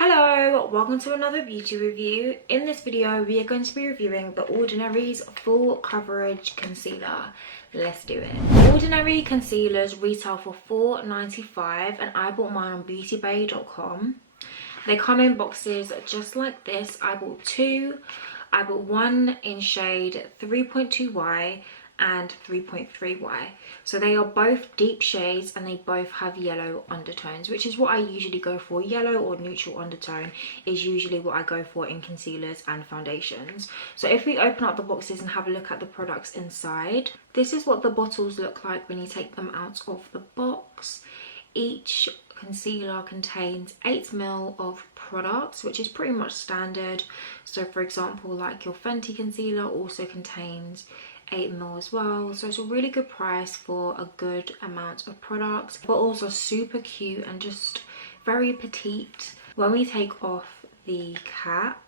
Hello, welcome to another beauty review. In this video we are going to be reviewing the Ordinary's full coverage concealer. Let's do it. Ordinary concealers retail for $4.95 and I bought mine on beautybay.com. They come in boxes just like this. I bought two. I bought one in shade 3.2Y and 3.3Y. So they are both deep shades and they both have yellow undertones, which is what I usually go for. Yellow or neutral undertone is usually what I go for in concealers and foundations. So if we open up the boxes and have a look at the products inside, this is what the bottles look like when you take them out of the box. Each concealer contains 8 ml of products, which is pretty much standard. So for example, like your Fenty concealer also contains 8 ml as well, so it's a really good price for a good amount of products, but also super cute and just very petite. When we take off the cap,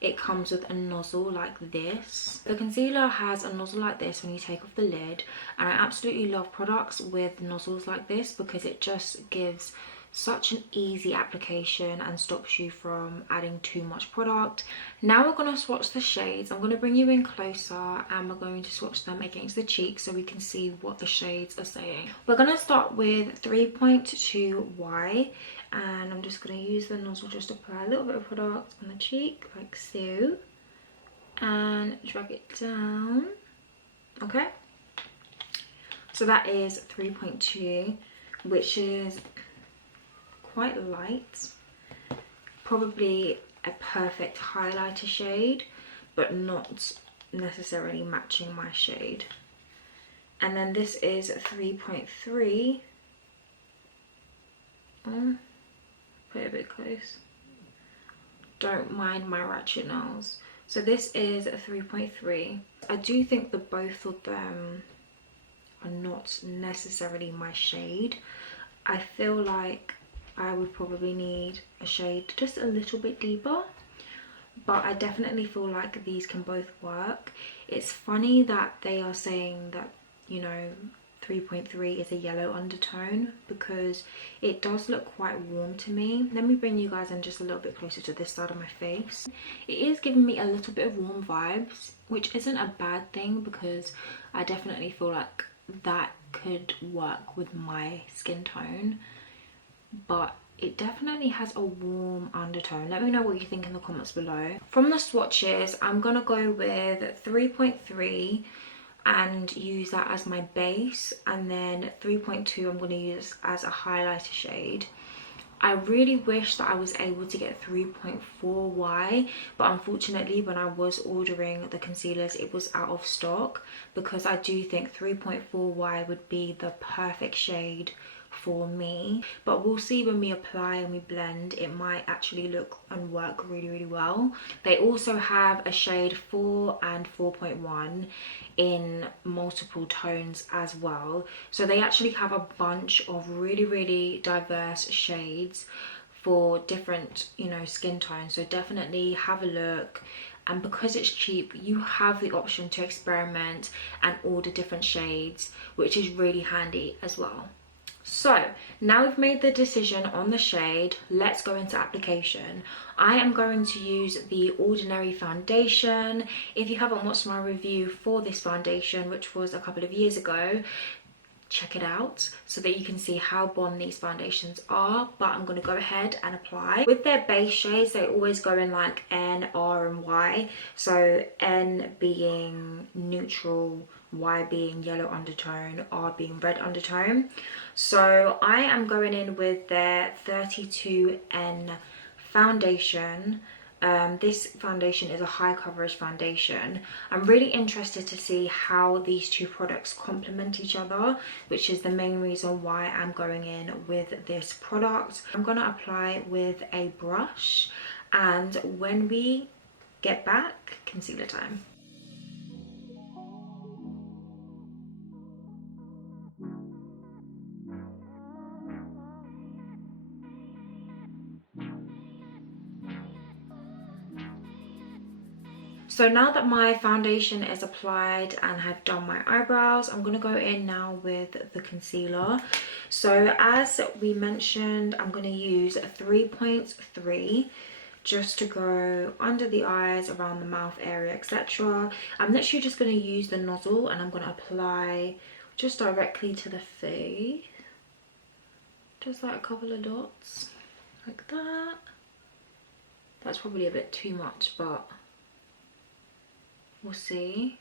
it comes with a nozzle like this. The concealer has a nozzle like this when you take off the lid, and I absolutely love products with nozzles like this because it just gives such an easy application and stops you from adding too much product. Now we're going to swatch the shades. I'm going to bring you in closer and we're going to swatch them against the cheeks so we can see what the shades are saying. We're going to start with 3.2Y and I'm just going to use the nozzle just to apply a little bit of product on the cheek like so and drag it down. Okay, so that is 3.2, which is quite light, probably a perfect highlighter shade but not necessarily matching my shade. And then this is 3.3. Put it a bit close, don't mind my ratchet nails. So this is a 3.3. I do think that both of them are not necessarily my shade. I feel like I would probably need a shade just a little bit deeper, but I definitely feel like these can both work. It's funny that they are saying that, you know, 3.3 is a yellow undertone because it does look quite warm to me. Let me bring you guys in just a little bit closer to this side of my face. It is giving me a little bit of warm vibes, which isn't a bad thing because I definitely feel like that could work with my skin tone, but it definitely has a warm undertone. Let me know what you think in the comments below. From the swatches, I'm gonna go with 3.3 and use that as my base, and then 3.2 I'm gonna use as a highlighter shade. I really wish that I was able to get 3.4Y, but unfortunately when I was ordering the concealers it was out of stock, because I do think 3.4Y would be the perfect shade for me. But we'll see when we apply and we blend, it might actually look and work really well. They also have a shade 4 and 4.1 in multiple tones as well, so they actually have a bunch of really diverse shades for different, you know, skin tones. So definitely have a look, and because it's cheap you have the option to experiment and order different shades, which is really handy as well. So now we've made the decision on the shade, let's go into application. I am going to use the Ordinary foundation. If you haven't watched my review for this foundation, which was a couple of years ago, check it out so that you can see how bomb these foundations are. But I'm going to go ahead and apply. With their base shades, they always go in like N, R and Y. So N being neutral, Y being yellow undertone, R being red undertone. So I am going in with their 32N foundation. This foundation is a high coverage foundation. I'm really interested to see how these two products complement each other, which is the main reason why I'm going in with this product. I'm going to apply with a brush, and when we get back, concealer time. So now that my foundation is applied and I've done my eyebrows, I'm going to go in now with the concealer. So as we mentioned, I'm going to use 3.3 just to go under the eyes, around the mouth area, etc. I'm literally just going to use the nozzle and I'm going to apply just directly to the face. Just like a couple of dots, like that. That's probably a bit too much, but we'll see.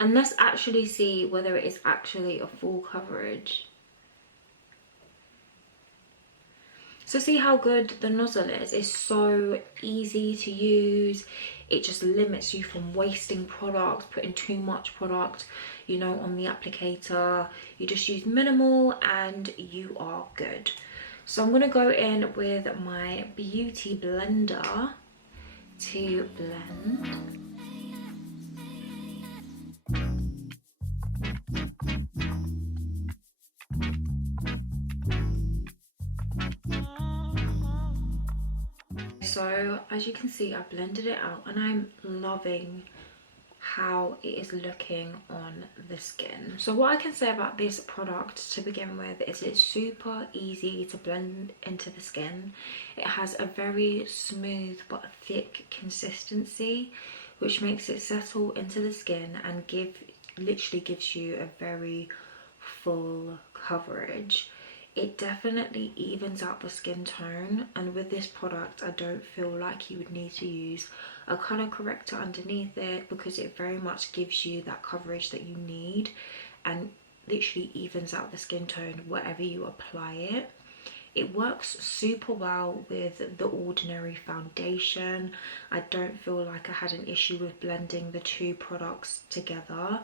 And let's actually see whether it is actually a full coverage. So see how good the nozzle is? It's so easy to use. It just limits you from wasting product, putting too much product, you know, on the applicator. You just use minimal and you are good. So I'm gonna go in with my beauty blender to blend. So as you can see, I blended it out and I'm loving how it is looking on the skin. So what I can say about this product to begin with is it's super easy to blend into the skin. It has a very smooth but thick consistency, which makes it settle into the skin and literally gives you a very full coverage. It definitely evens out the skin tone, and with this product I don't feel like you would need to use a color corrector underneath it because it very much gives you that coverage that you need and literally evens out the skin tone wherever you apply it. It works super well with the ordinary foundation. I don't feel like I had an issue with blending the two products together.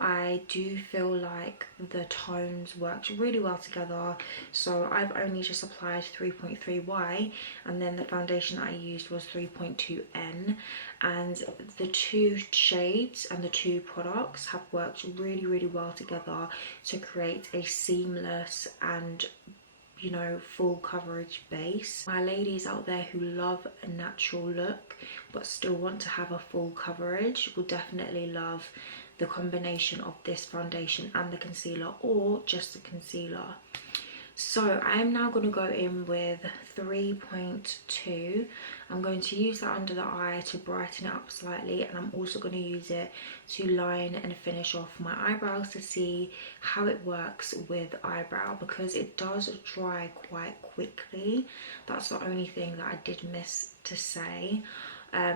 I do feel like the tones worked really well together. So I've only just applied 3.3Y and then the foundation I used was 3.2N, and the two shades and the two products have worked really, really well together to create a seamless and, you know, full coverage base. My ladies out there who love a natural look but still want to have a full coverage will definitely love the combination of this foundation and the concealer, or just the concealer. So I am now going to go in with 3.2. I'm going to use that under the eye to brighten it up slightly, and I'm also going to use it to line and finish off my eyebrows to see how it works with eyebrow, because it does dry quite quickly. That's the only thing that I did miss to say.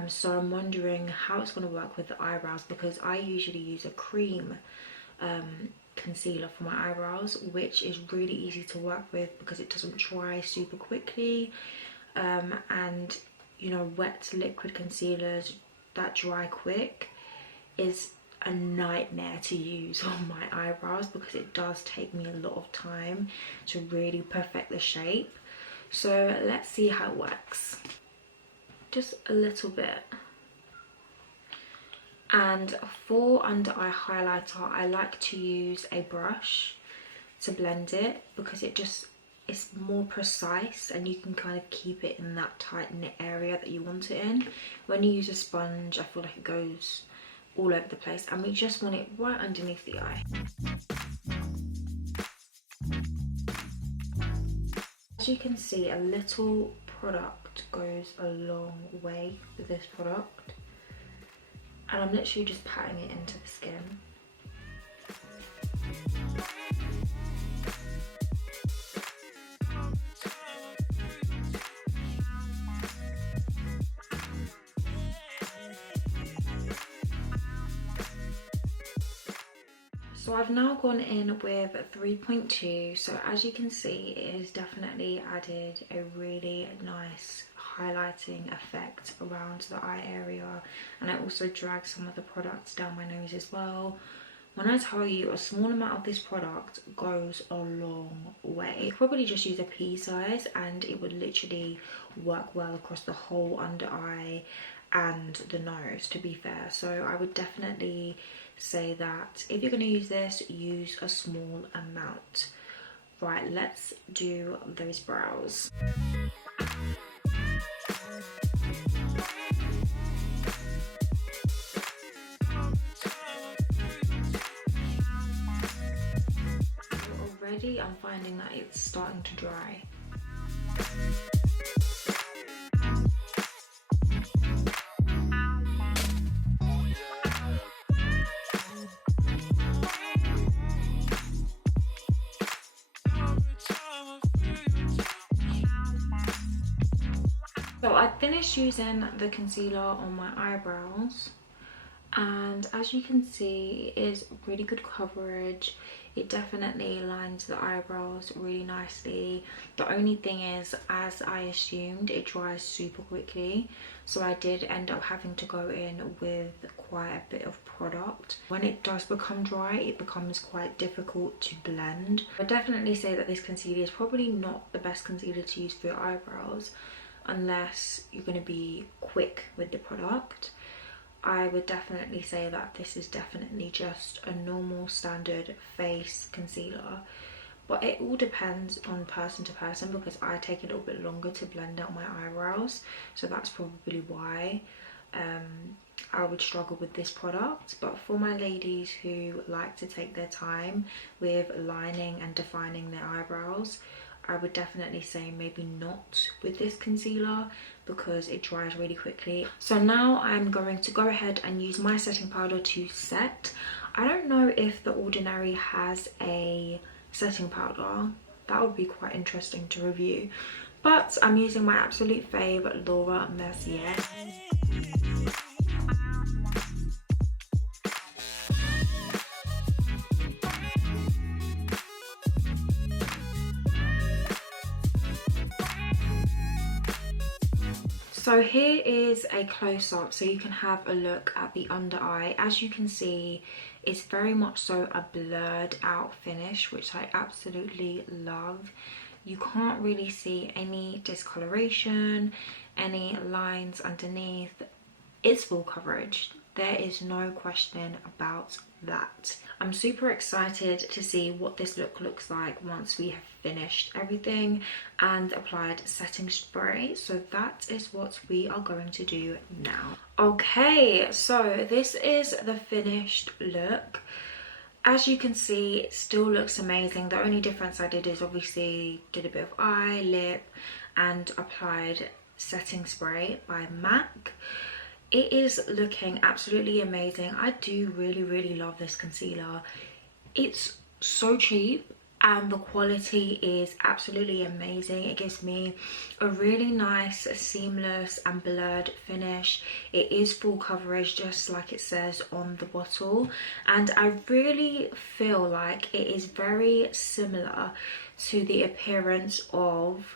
So I'm wondering how it's going to work with the eyebrows, because I usually use a cream concealer for my eyebrows, which is really easy to work with because it doesn't dry super quickly, and you know, wet liquid concealers that dry quick is a nightmare to use on my eyebrows because it does take me a lot of time to really perfect the shape. So let's see how it works. Just a little bit. And for under eye highlighter, I like to use a brush to blend it because it's more precise and you can kind of keep it in that tight knit area that you want it in. When you use a sponge, I feel like it goes all over the place, and we just want it right underneath the eye. As you can see, a little product goes a long way with this product, and I'm literally just patting it into the skin. So I've now gone in with 3.2. So as you can see, it has definitely added a really nice highlighting effect around the eye area, and I also dragged some of the products down my nose as well. When I tell you, a small amount of this product goes a long way. You could probably just use a pea size and it would literally work well across the whole under eye and the nose, to be fair. So I would definitely say that if you're going to use this, use a small amount. Right, let's do those brows. I'm finding that it's starting to dry. So I finished using the concealer on my eyebrows, and as you can see, it is really good coverage. It definitely lines the eyebrows really nicely. The only thing is, as I assumed, it dries super quickly, so I did end up having to go in with quite a bit of product. When it does become dry, it becomes quite difficult to blend. I definitely say that this concealer is probably not the best concealer to use for your eyebrows unless you're going to be quick with the product. I would definitely say that this is definitely just a normal standard face concealer, but it all depends on person to person, because I take a little bit longer to blend out my eyebrows, so that's probably why I would struggle with this product. But for my ladies who like to take their time with lining and defining their eyebrows, I would definitely say maybe not with this concealer, because it dries really quickly. So now I'm going to go ahead and use my setting powder to set. I don't know if The Ordinary has a setting powder. That would be quite interesting to review, but I'm using my absolute fave, Laura Mercier. So here is a close-up so you can have a look at the under eye. As you can see, it's very much so a blurred out finish, which I absolutely love. You can't really see any discoloration, any lines underneath. It's full coverage. There is no question about that. I'm super excited to see what this look looks like once we have finished everything and applied setting spray. So that is what we are going to do now. Okay, so this is the finished look. As you can see, it still looks amazing. The only difference I did is obviously did a bit of eye, lip, and applied setting spray by MAC. It is looking absolutely amazing. I do really love this concealer. It's so cheap and the quality is absolutely amazing. It gives me a really nice, seamless and blurred finish. It is full coverage, just like it says on the bottle, and I really feel like it is very similar to the appearance of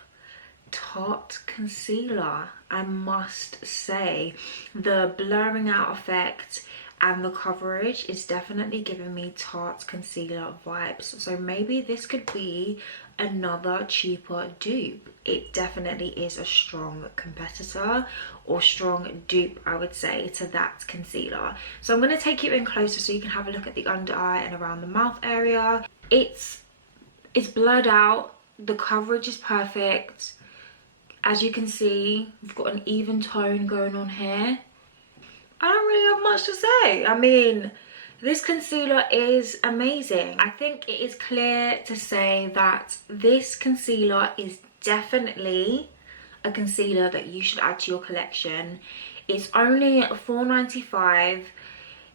Tarte concealer. I must say, the blurring out effect and the coverage is definitely giving me Tarte concealer vibes. So maybe this could be another cheaper dupe. It definitely is a strong competitor, or strong dupe, I would say, to that concealer. So I'm going to take you in closer so you can have a look at the under eye and around the mouth area. It's blurred out. The coverage is perfect. As you can see, we've got an even tone going on here. I don't really have much to say. I mean, this concealer is amazing. I think it is clear to say that this concealer is definitely a concealer that you should add to your collection. It's only $4.95.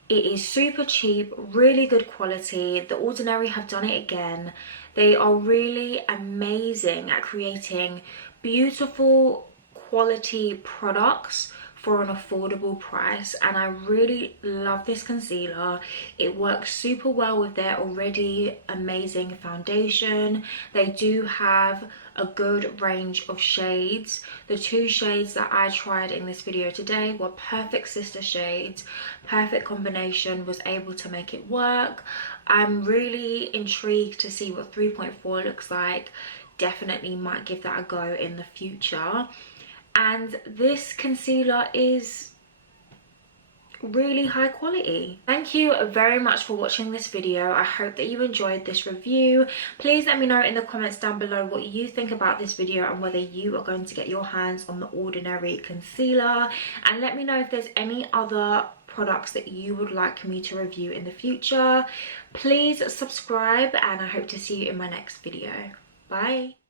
It is super cheap, really good quality. The Ordinary have done it again. They are really amazing at creating beautiful quality products for an affordable price, and I really love this concealer. It works super well with their already amazing foundation. They do have a good range of shades. The two shades that I tried in this video today were perfect sister shades. Perfect combination, was able to make it work. I'm really intrigued to see what 3.4 looks like. Definitely might give that a go in the future. And this concealer is really high quality. Thank you very much for watching this video. I hope that you enjoyed this review. Please let me know in the comments down below what you think about this video and whether you are going to get your hands on the Ordinary concealer, and let me know if there's any other products that you would like me to review in the future. Please subscribe, and I hope to see you in my next video. Bye.